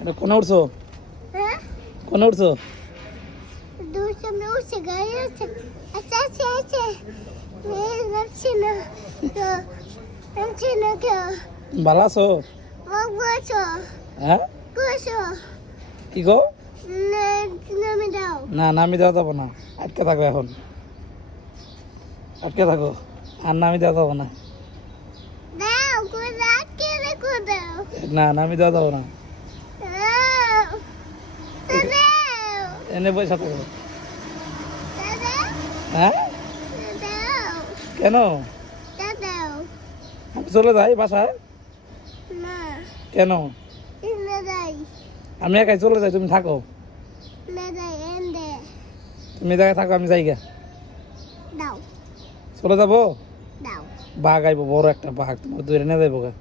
এটা কোনে উঠছো? হ্যাঁ কোনে উঠছো? দূর সামনে উঠছে গাড়ি আছে আচ্ছা আচ্ছা আচ্ছা যাচ্ছি না তো যাচ্ছি না কেউ ভালো আছো? বসো হ্যাঁ বসো কি গো? নামে দাও না নামি দেওয়া যাবো না, আটকে থাকো এখন, আটকে থাকো, আর নামি দেওয়া যাবো না। দাও কোথায় কে রেখো দাও না নামি দেওয়া যাবো না, দাও দাও এনে পয়সা থাকো। দাও হ্যাঁ দাও কেন? দাও আমি চলে যাই বাসায়? না কেন? না দাই আমি একাই চলে যাই, তুমি থাকো। না দাই এন্ডে তুমি জায়গায় থাকো, আমি যাই গা। দাও চলে যাবো? দাও বাঘ আইবো, বড় একটা বাঘ, তোমার দূরে নিয়ে যাইবো গা।